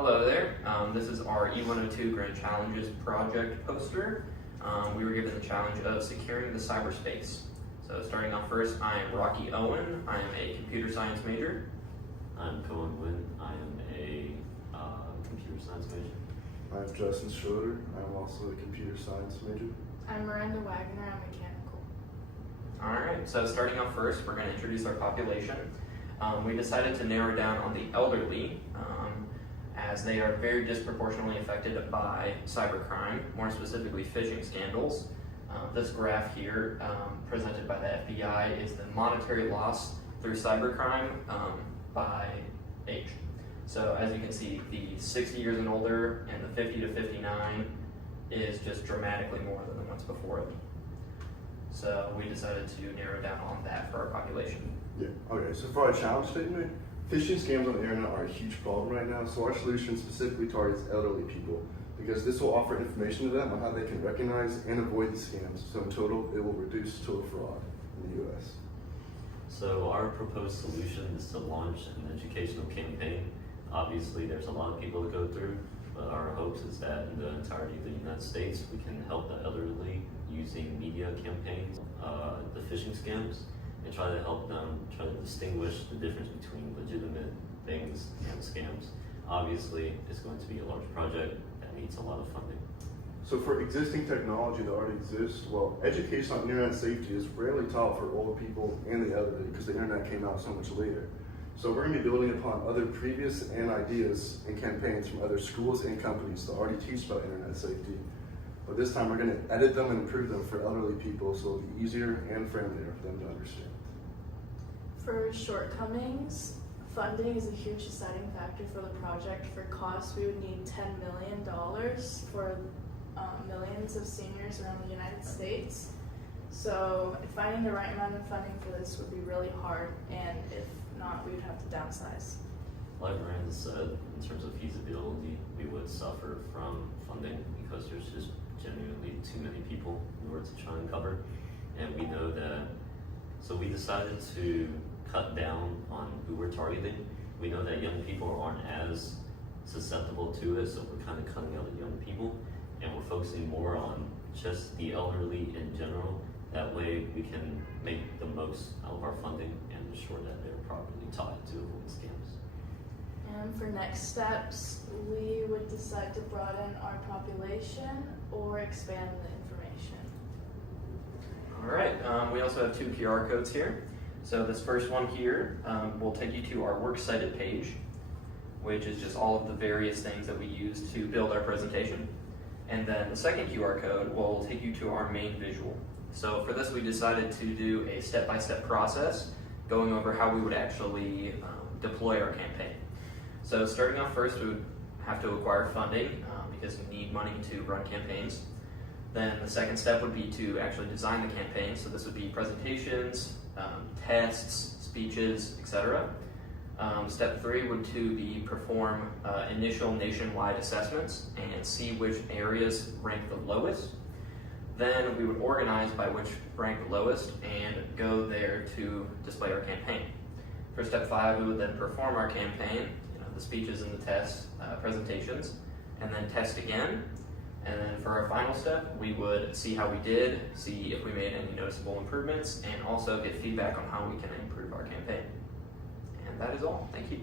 Hello there. This is our E102 Grand Challenges project poster. We were given the challenge of securing the cyberspace. So starting off first, I am Rocky Owen. I am a computer science major. I'm Cohen Wynn. I am a computer science major. I'm Justin Schroeder. I'm also a computer science major. I'm Miranda Wagner. I'm mechanical. Alright, so starting off first, we're going to introduce our population. We decided to narrow down on the elderly, as they are very disproportionately affected by cybercrime, more specifically phishing scandals. This graph here, presented by the FBI, is the monetary loss through cybercrime by age. So as you can see, the 60 years and older and the 50 to 59 is just dramatically more than the ones before it. So we decided to narrow down on that for our population. Yeah, okay, so for our challenge statement, phishing scams on the internet are a huge problem right now, so our solution specifically targets elderly people because this will offer information to them on how they can recognize and avoid the scams. So in total, it will reduce total fraud in the US. So our proposed solution is to launch an educational campaign. Obviously, there's a lot of people to go through, but our hopes is that in the entirety of the United States, we can help the elderly using media campaigns, the phishing scams, and try to help them try to distinguish the difference between legitimate things and scams. Obviously, it's going to be a large project that needs a lot of funding. So for existing technology that already exists, well, education on internet safety is rarely taught for older people and the elderly because the internet came out so much later. So we're going to be building upon other previous ideas and campaigns from other schools and companies that already teach about internet safety. But this time we're going to edit them and improve them for elderly people so it'll be easier and friendlier for them to understand. For shortcomings, funding is a huge deciding factor for the project. For cost, we would need $10 million for millions of seniors around the United States. So finding the right amount of funding for this would be really hard, and if not, we would have to downsize. Like Miranda said, in terms of feasibility, we would suffer from funding because there's just genuinely too many people in order to try and cover. And we know that, so we decided to cut down on who we're targeting. We know that young people aren't as susceptible to it, so we're kind of cutting out the young people, and we're focusing more on just the elderly in general. That way we can make the most out of our funding and ensure that they're properly taught to avoid scams. And for next steps, we would decide to broaden our population or expand the information. Alright, we also have two QR codes here. So this first one here will take you to our works cited page, which is just all of the various things that we use to build our presentation. And then the second QR code will take you to our main visual. So for this, we decided to do a step-by-step process going over how we would actually deploy our campaign. So starting off first, we would have to acquire funding because we need money to run campaigns. Then the second step would be to actually design the campaign. So this would be presentations, tests, speeches, etc. Step 3 would to be perform initial nationwide assessments and see which areas rank the lowest. Then we would organize by which rank the lowest and go there to display our campaign. For step 5, we would then perform our campaign, the speeches and the tests, presentations, and then test again. And then for our final step, we would see how we did, see if we made any noticeable improvements, and also get feedback on how we can improve our campaign. And that is all. Thank you.